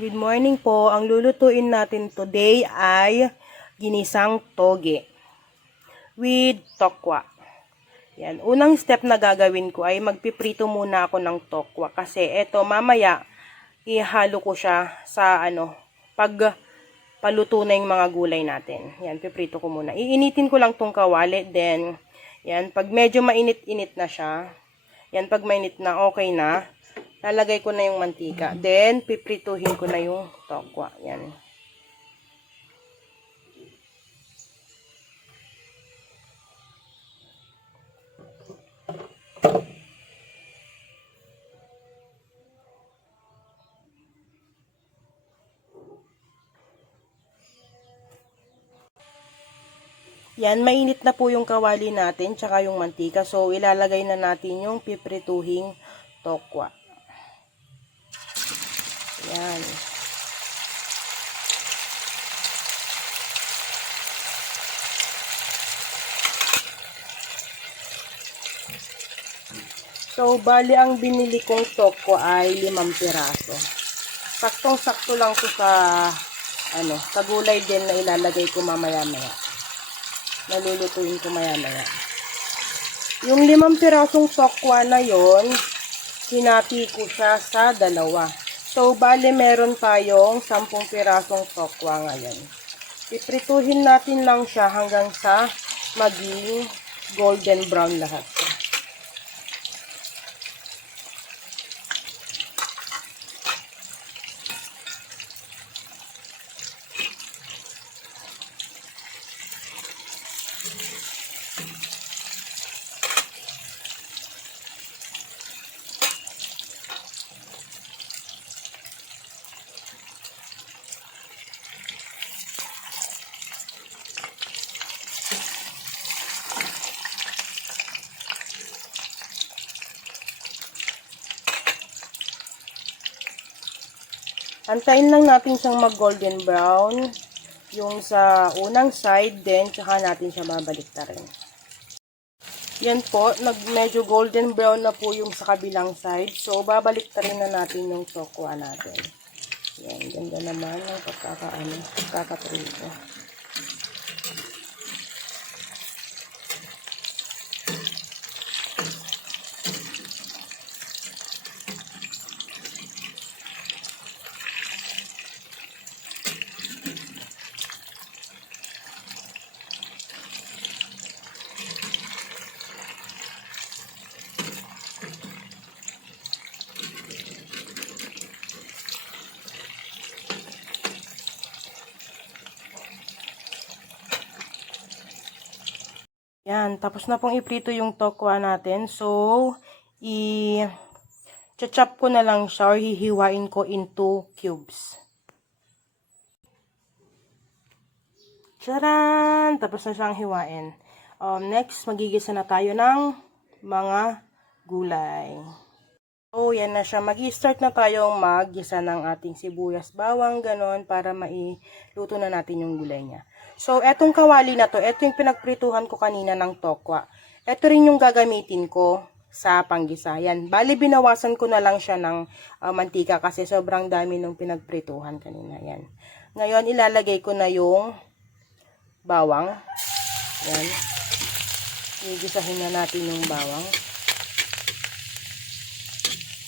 Good morning po. Ang lulutuin natin today ay ginisang toge with tokwa. Yan. Unang step na gagawin ko ay magpiprito muna ako ng tokwa kasi eto mamaya ihalo ko siya sa pag paluto na yung mga gulay natin. Yan, piprito ko muna. Iinitin ko lang tong kawali, then yan, pag medyo mainit-init na siya, yan, pag mainit na, okay na, lalagay ko na yung mantika. Then, piprituhin ko na yung tokwa. Yan. Yan, mainit na po yung kawali natin, tsaka yung mantika. So, ilalagay na natin yung piprituhing tokwa. Yan. So, bali ang binili kong tokwa ay 5 piraso. Saktong-sakto lang to sa gulay din na ilalagay ko mamaya-maya. Nalulutuin ko maya-maya. Yung 5 pirasong tokwa na yon, hinati ko siya sa 2. So, bali meron tayong 10 pirasong tokwa ngayon. Iprituhin natin lang siya hanggang sa maging golden brown lahat. Antayin lang natin siyang mag-golden brown yung sa unang side, then tsaka natin siya babaliktarin. Yan po, medyo golden brown na po yung sa kabilang side. So, babaliktarin na natin yung tokwa natin. Yan, ganda naman yung pagkakaprito. Yan, tapos na pong iprito yung tokwa natin. So, i-chop ko na lang siya or hihiwain ko into cubes. Charan! Tapos na siyang hiwain. Next, magigisa na tayo ng mga gulay. So, yan na siya. Mag-i-start na tayong mag-gisa ng ating sibuyas, bawang, ganon, para mailuto na natin yung gulay niya. So, etong kawali na to, eto yung pinagprituhan ko kanina ng tokwa. Eto rin yung gagamitin ko sa panggisa. Yan. Bali, binawasan ko na lang siya ng mantika kasi sobrang dami nung pinagprituhan kanina. Yan. Ngayon, ilalagay ko na yung bawang. Yan. Igisahin na natin yung bawang.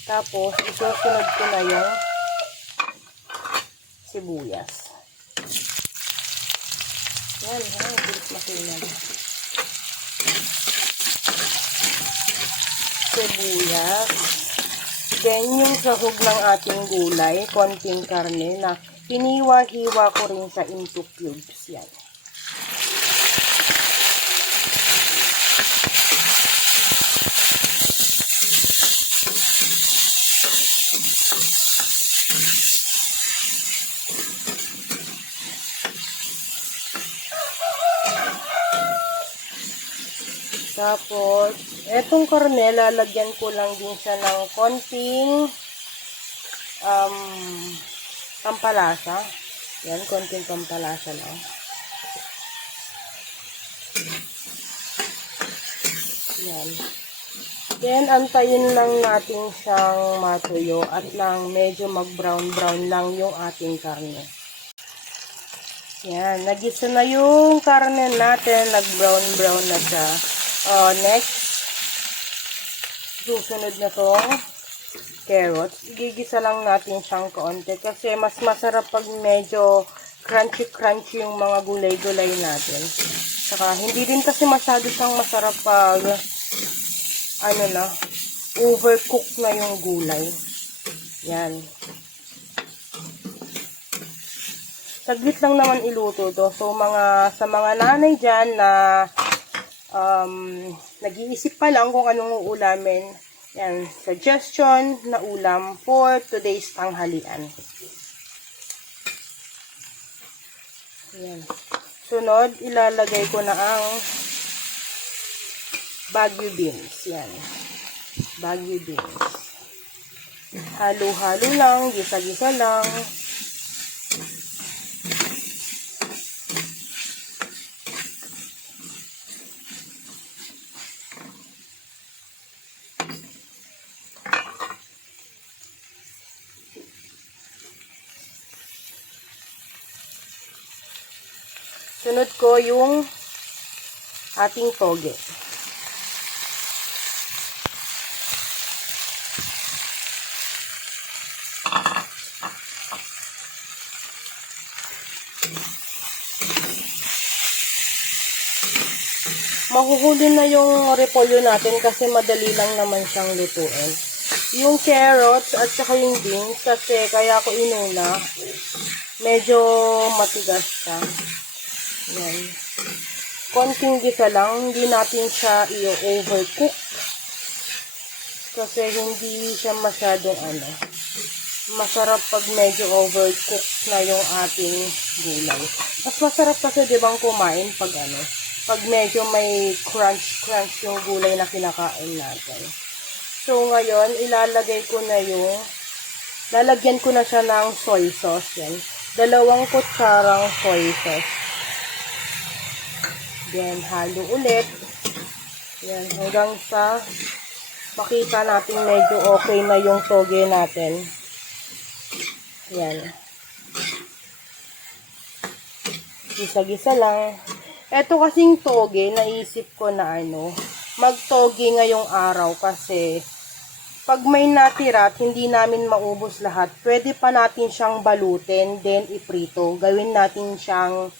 Tapos, isusunod ko na yung sibuyas. Yan, bilis makinan. Sibuyas. Then, yung sahog ng ating gulay, konting karne na hiniwa-hiwa ko rin sa into cubes. Yan. Tapos, etong karne, lalagyan ko lang din siya ng konting pampalasa. Yan, konting pampalasa lang. Yan. Then, antayin lang natin siyang matuyo at lang medyo mag-brown-brown lang yung ating karne. Yan, nagisa na yung karne natin, nag-brown-brown na siya. Next, susunod na tong carrots. Igigisa lang natin siyang kaunti kasi mas masarap pag medyo crunchy-crunchy yung mga gulay-gulay natin. Saka, hindi din kasi masyado siyang masarap pag overcook na yung gulay. Yan. Saglit lang naman iluto to. So, sa mga nanay dyan na nag-iisip pa lang kung anong uulamin, yan, suggestion na ulam for today's tanghalian. Yan. Sunod, ilalagay ko na ang Baguio beans. Yan. Baguio beans. Halo-halo lang, gisa-gisa lang. Sunod ko yung ating toge. Mahuhuli na yung repolyo natin kasi madali lang naman siyang lutuin. Yung carrots at saka yung beans kasi kaya ko inuna, medyo matigas siya. Yan. Konting gisa lang, hindi natin siya i-overcook kasi hindi siya masyadong masarap pag medyo overcook na yung ating gulay. Mas masarap kasi dibang kumain pag medyo may crunch yung gulay na kinakain natin. So ngayon, lalagyan ko na siya ng soy sauce. Yan. 2 kutsarang soy sauce. Then, halo ulit. Yan, hanggang sa makita natin medyo okay na yung toge natin. Yan. Gisa-gisa lang. Ito kasing toge, naisip ko na magtoge ngayong araw kasi pag may natira at hindi namin maubos lahat, pwede pa natin siyang balutin, then iprito. Gawin natin siyang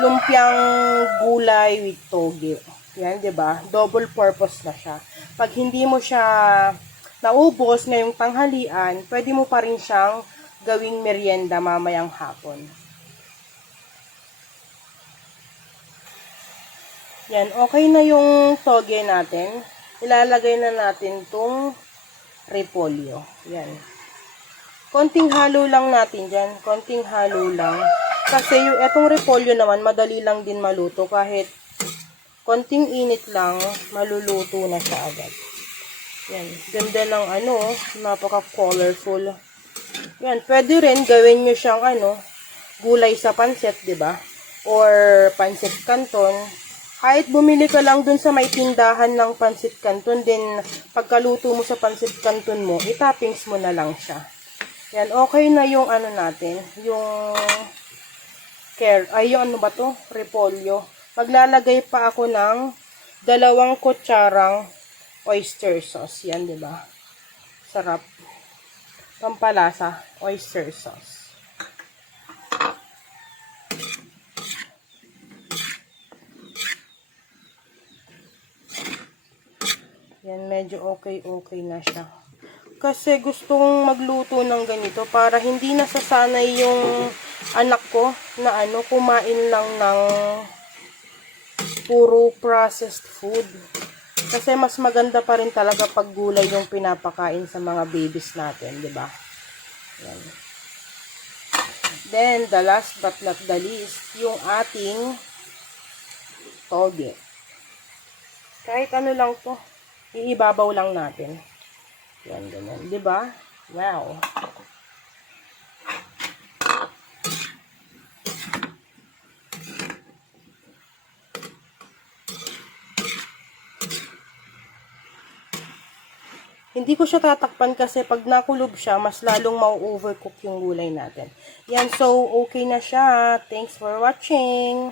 lumpiang gulay with toge. Yan, 'di ba? Double purpose na siya. Pag hindi mo siya naubos ngayong tanghalian, pwede mo pa rin siyang gawing merienda mamayang hapon. Yan, okay na yung toge natin. Ilalagay na natin tong repolyo. Yan. Konting halo lang natin dyan. Konting halo lang. Kasi yung etong repolyo naman, madali lang din maluto. Kahit konting init lang, maluluto na siya agad. Yan. Ganda ng napaka-colorful. Yan. Pwede rin gawin nyo siyang gulay sa pansit, diba? Or pansit canton. Kahit bumili ka lang dun sa may tindahan ng pansit canton, din pagkaluto mo sa pansit canton mo, itoppings mo na lang siya. Yan, okay na yung natin, yung repolyo. Maglalagay pa ako ng 2 kutsarang oyster sauce. Yan, di ba? Sarap. Pampalasa, oyster sauce. Yan, medyo okay na siya. Kasi gustong magluto ng ganito para hindi nasasanay yung anak ko na kumain lang ng puro processed food. Kasi mas maganda pa rin talaga pag gulay yung pinapakain sa mga babies natin, di ba? Yan. Then, the last but not the least, yung ating toge. Kahit lang to. Iibabaw lang natin. Yan, ganyan. Diba? Wow. Hindi ko siya tatakpan kasi pag nakulob siya, mas lalong ma-overcook yung gulay natin. Yan, so okay na siya. Thanks for watching.